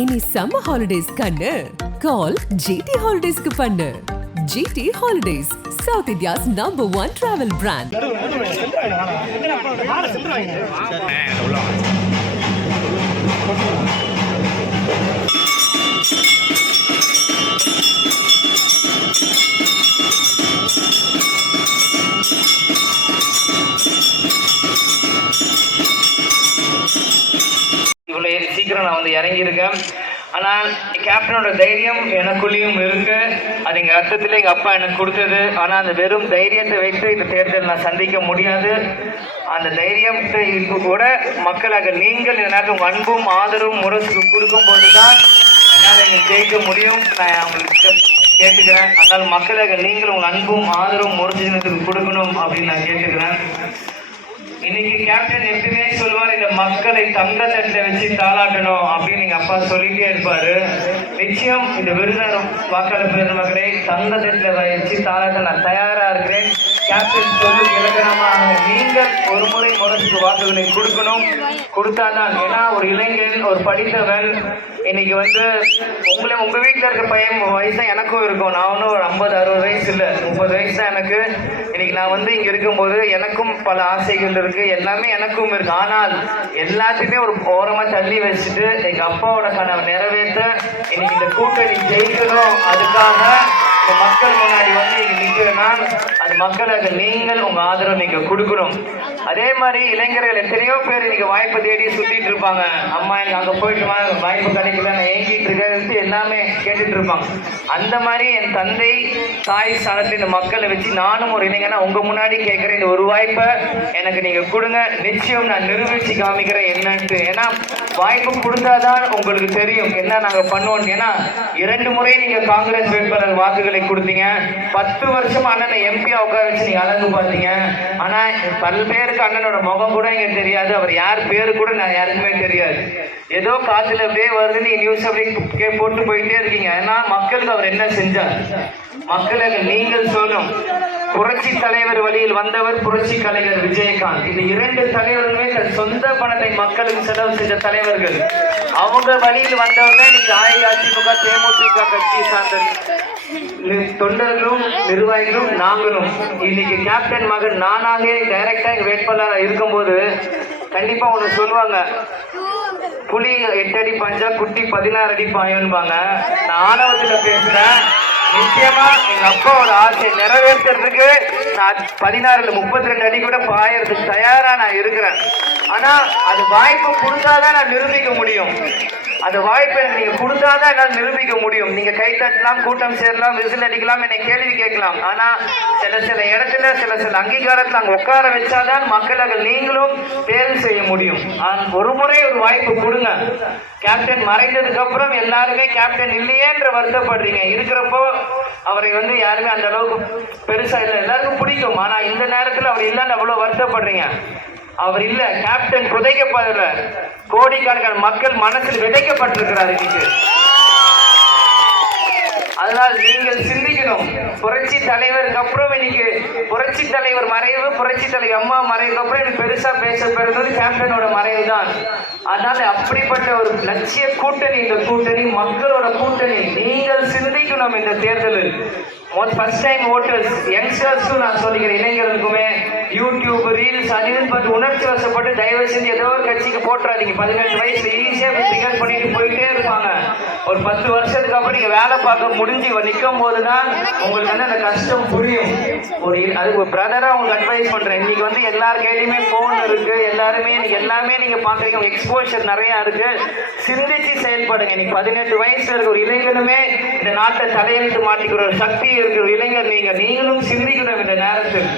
இனி summer holidays கண்ணு கால் GT ஹாலிடேஸ்க்கு பண்ணு. GT holidays, South India's #1 travel brand. இவ்வளோ சீக்கிரம் நான் வந்து இறங்கியிருக்கேன். ஆனால் கேப்டனோட தைரியம் எனக்குள்ளேயும் இருக்கு. அது எங்கள் அர்த்தத்தில் எங்கள் அப்பா எனக்கு கொடுத்தது. ஆனால் அந்த வெறும் தைரியத்தை வைத்து இந்த தேர்தல் நான் சந்திக்க முடியாது. அந்த தைரியத்தை கூட மக்களாக நீங்கள் இந்த நேரத்தில் உங்கள் அன்பும் ஆதரவும் முரசுக்கு கொடுக்கும்போது தான் என்னால் இங்கே ஜெயிக்க முடியும். நான் அவங்களுக்கு கேட்டுக்கிறேன். அதனால் மக்களாக நீங்கள் உங்கள் அன்பும் ஆதரவும் முரசுக்கு கொடுக்கணும் அப்படின்னு நான் கேட்டுக்கிறேன். இன்னைக்கு கேப்டன் எப்பவுமே சொல்லுவார், இந்த மக்களை தங்க தட்டில் வச்சு தாளாட்டணும் அப்படின்னு எங்கள் அப்பா சொல்லிட்டே இருப்பாரு. நிச்சயம் இந்த விருதுநகர் வாக்காளர் பெருமக்களை தங்க தட்டில் வச்சு தாளாட்ட நான் தயாரா இருக்கிறேன். கேப்டன் சொல்லி இலக்கணமாக நீங்கள் ஒரு முறை முரசுக்கு வாக்குகளை கொடுக்கணும். கொடுத்தாதான், ஏன்னா ஒரு இளைஞன் ஒரு படித்தவன் இன்னைக்கு வந்து உங்க வீட்டில் இருக்க பையன் வயசு தான் எனக்கும் இருக்கும். நான் ஒன்றும் ஒரு 50-60 வயசு இல்லை, 30 வயசு தான் எனக்கு. இன்னைக்கு நான் வந்து இங்கே இருக்கும்போது எனக்கும் பல ஆசைகள் இருக்கு, எல்லாமே எனக்கும் இருக்கு. ஆனால் எல்லாத்தையுமே ஒரு ஓரமாக தள்ளி வச்சுட்டு எங்கள் அப்பாவோட கனவை நிறைவேற்ற இன்னைக்கு இந்த கூட்டணி ஜெயிக்கணும். அதுக்காக இந்த மக்கள் முன்னாடி வந்து இங்கே நிற்கிறேன்னா அது மக்களுக்கு நீங்கள் உங்கள் ஆதரவு நீங்கள் கொடுக்கணும். அதே மாதிரி இளைஞர்கள் எத்தனையோ பேர் இன்னைக்கு வாய்ப்பு தேடி சுற்றிட்டு இருப்பாங்க. அம்மா எனக்கு அங்கே போயிட்டு வாய்ப்பு கிடைக்கல, நான் ஏங்கிட்டு இருக்கேன் எல்லாமே கேட்டுட்டு இருப்பாங்க. அந்த மாதிரி என் தந்தை தாய் ஸ்தானத்தில் இந்த மக்களை வச்சு நானும் ஒரு இளைஞனா உங்கள் முன்னாடி கேட்குறேன், இந்த ஒரு வாய்ப்பை எனக்கு நீங்கள் கொடுங்க. நிச்சயம் நான் நிரூபித்து காமிக்கிறேன் என்னன்ட்டு. ஏன்னா வாய்ப்பு கொடுத்தாதான் உங்களுக்கு தெரியும் என்ன நாங்கள் பண்ணுவோம். ஏன்னா 2 முறை நீங்கள் காங்கிரஸ் வேட்பாளர் வாக்குகளை கொடுத்தீங்க. 10 வருஷம் அண்ணனை எம்பியா உட்கார வச்சு நீங்க அழகு பார்த்தீங்க. ஆனா பல்வேறுக்கு அண்ணனோட முகம் கூட இங்க தெரியாது, அவர் யார் பேரு கூட நான் யாருக்குமே தெரியாது. ஏதோ காத்துல அப்படியே வருது, நீங்க நியூஸ் அப்படியே போட்டு போயிட்டே இருக்கீங்க. ஏன்னா மக்களுக்கு அவர் என்ன செஞ்சார், மக்களுக்கு நீங்கள் சொல்லும். புரட்சி தலைவர் வழியில் வந்தவர் புரட்சி கலைஞர் விஜயகாந்த். இந்த 2 தலைவர்களுமே தன் சொந்த பணத்தை மக்களுக்கு செலவு செஞ்ச தலைவர்கள். அவங்க வழியில் வந்தவங்க இன்னைக்கு அஇஅதிமுக தேமுதிக கட்சியை சார்ந்த தொண்டர்களும் நிர்வாகிகளும் நாங்களும். இன்னைக்கு கேப்டன் மகன் நானாக டைரக்டா வேட்பாளராக இருக்கும்போது கண்டிப்பா ஒன்று சொல்லுவாங்க, புலி 8 அடி பாஞ்சா குட்டி 16 அடி பாயம்பாங்க. நான் ஆணவத்துல பேசுறேன். நிச்சயமா எங்க அப்பாவோட ஆசையை நிறைவேற்றுறதுக்கு நான் 16 32 அடி கூட பாயறதுக்கு தயாரா நான் இருக்கிறேன். ஆனா அது வாய்ப்பு கொடுத்தாதான் நான் நிரூபிக்க முடியும். அந்த வாய்ப்பை நீங்க கொடுத்தாதான் என்னால் நிரூபிக்க முடியும். நீங்க கை தட்டலாம், கூட்டம் சேரலாம், விசில் அடிக்கலாம், என்னை கேள்வி கேட்கலாம். ஆனா சில இடத்துல சில அங்கீகாரத்தில் அங்க உட்கார வச்சாதான் மக்களாக நீங்களும் தேர்வு செய்ய முடியும். ஒரு முறை ஒரு வாய்ப்பு கொடுங்க. கேப்டன் மறைந்ததுக்கு அப்புறம் எல்லாருமே கேப்டன் இல்லையேன்ற வருத்தப்படுறீங்க. இருக்கிறப்போ அவரை வந்து யாருமே அந்த அளவுக்கு பெருசா இல்லை, எல்லாருக்கும் பிடிக்கும். ஆனா இந்த நேரத்தில் அவர் இல்லைன்னு அவ்வளவு வருத்தப்படுறீங்க. அவர் இல்ல, கேப்டன் புதைக்கப்படல, கோடிக்கணக்கான மக்கள் மனசில் விதைக்கப்பட்டிருக்கிறார் இன்னைக்கு. அதனால் நீங்கள் சிந்திக்கணும். புரட்சி தலைவருக்கு அப்புறம் இன்னைக்கு புரட்சி தலைவர் மறைவு, புரட்சி தலைவர் அம்மா மறைவுக்கு அப்புறம் எனக்கு பெருசா பேசப்படுறது கேப்டனோட மறைவு தான். அதனால அப்படிப்பட்ட ஒரு லட்சிய கூட்டணி, இந்த கூட்டணி மக்களோட கூட்டணி. நீங்கள் சிந்திக்கணும் இந்த தேர்தலில். ஃபர்ஸ்ட் டைம் ஓட்டர்ஸ், யங்ஸ்டர்ஸும் நான் சொல்லிக்கிறேன், இளைஞர்களுக்குமே யூடியூப் ரீல்ஸ் அதிகம் பார்த்து உணர்ச்சி வசப்பட்டு தயவு செஞ்சு ஏதோ ஒரு கட்சிக்கு போட்டுறாதீங்க. 18 வயசுல ஈஸியா பிகர் பண்ணிட்டு போயிட்டே இருப்பாங்க. ஒரு 10 வருஷத்துக்கு அப்புறம் நீங்க வேலை பார்க்க முடிஞ்சு நிற்கும் போதுதான் உங்களுக்கு வந்து அந்த கஷ்டம் புரியும். அதுக்கு பிரதரா உங்களுக்கு அட்வைஸ் பண்றேன். இன்னைக்கு வந்து எல்லார் கையிலுமே போன் இருக்கு, எல்லாருமே எல்லாமே நீங்க பாக்குறீங்க, எக்ஸ்போஷர் நிறைய இருக்கு. சிந்திச்சு செயல்படுங்க. இன்னைக்கு 18 வயசுல இருக்க ஒரு இளைஞனுமே இந்த நாட்டை தலையெழுத்து மாட்டிக்கிற ஒரு சக்தி இருக்கிற இளைஞர் நீங்களும் சிந்திக்கணும் இந்த நேரத்தில்.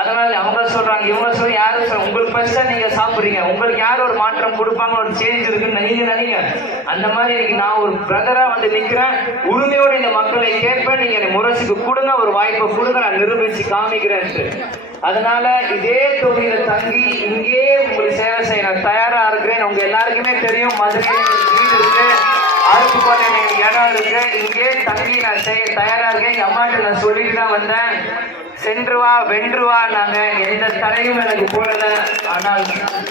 அதனால அவங்க சொல்றாங்க, இவங்க சொல்ல யாரும் சொல்ல, உங்களுக்கு ஃபர்ஸ்டா நீங்க சாப்பிடுறீங்க, உங்களுக்கு யாரும் ஒரு மாற்றம் கொடுப்பாங்க, ஒரு சேஞ்ச் இருக்குன்னு நீங்க நினைங்க. அந்த மாதிரி இன்னைக்கு நான் ஒரு பிரதரா வந்து நிக்கிறேன். உரிமையோடு இந்த மக்களை கேட்பேன். நீங்க முரசுக்கு கொடுங்க, ஒரு வாய்ப்பை கொடுங்க, நான் நிரூபிச்சு காமிக்கிறேன். அதனால இதே தொகுதியில தங்கி இங்கே உங்களுக்கு சேவை செய்ய நான் தயாரா இருக்கிறேன். உங்க எல்லாருக்குமே தெரியும், மதுரை வீடு இருக்கு, அருப்புக்கோட்டை இடம் இருக்கு, இங்கே தங்கி நான் செய்ய தயாரா இருக்கேன். எங்க அம்மாட்ட நான் சொல்லிட்டு தான் வந்தேன், சென்றுவா வென்றுவா. நாங்க எந்த தடையும் எனக்கு போடல. ஆனால்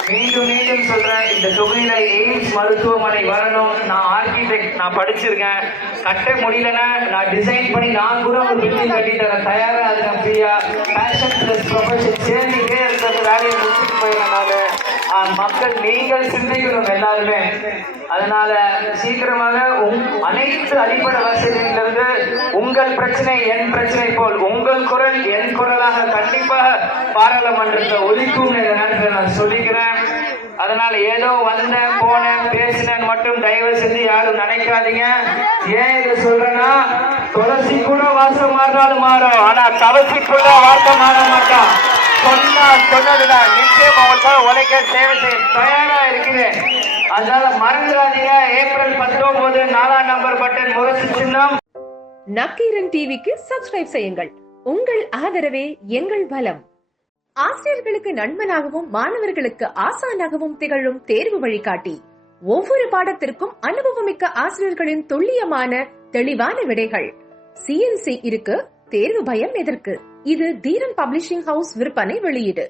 மீண்டும் மீண்டும் சொல்றேன், இந்த தொகுதியில எய்ம்ஸ் மருத்துவமனை வரணும். நான் ஆர்கிடெக்ட், நான் படிச்சிருக்கேன். கட்ட முடியலன்னா நான் டிசைன் பண்ணி நான் கூட ஒரு பில்டிங் கட்டி தரேன், தயாரா இருக்கேன். ஃப்ரீயா பேஷன் பிளஸ் ப்ரொஃபஷன் சேர்ந்துட்டே இருக்கிறது, வேலையை முடிச்சுட்டு போயிடறனால மக்கள் நீங்கள் சிந்திக்கணும் எல்லாருமே. அதனால சீக்கிரமாக அனைத்து அடிப்படை வசதியிலிருந்து உங்கள் பிரச்சனை என் பிரச்சனை போல் உங்கள் குரல் என் குரலாக கண்டிப்பாக பாராளுமன்றத்தை ஒதுக்கும் இந்த நேரத்தில் நான் சொல்லிக்கிறேன். அதனால ஏதோ வந்தேன் போனேன் பேசினேன் மட்டும் தயவு செஞ்சு யாரும் நினைக்காதீங்க. ஏன் இதை சொல்றேன்னா, துளசி கூட வாசம் மாறினாலும் மாறும், ஆனா தவசிக்குள்ள வாசம் மாற மாட்டான். சொன்னதுதான் நிச்சயம் அவங்களுக்காக உழைக்க சேவை செய்ய தயாரா இருக்கிறேன். அதனால மறந்துடாதீங்க, ஏப்ரல் 19 4ஆம் நம்பர் பட்டன் முரசு சின்னம். நக்கீரன் டிவிக்கு சப்ஸ்கிரைப் செய்யுங்கள். உங்கள் ஆதரவே எங்கள் பலம். ஆசிரியர்களுக்கு நண்பனாகவும் மாணவர்களுக்கு ஆசானாகவும் திகழும் தேர்வு வழிகாட்டி. ஒவ்வொரு பாடத்திற்கும் அனுபவமிக்க ஆசிரியர்களின் துல்லியமான தெளிவான விடைகள். CNC இருக்கு, தேர்வு பயம் எதற்கு? இது தீரன் பப்ளிஷிங் ஹவுஸ் விற்பனை வெளியீடு.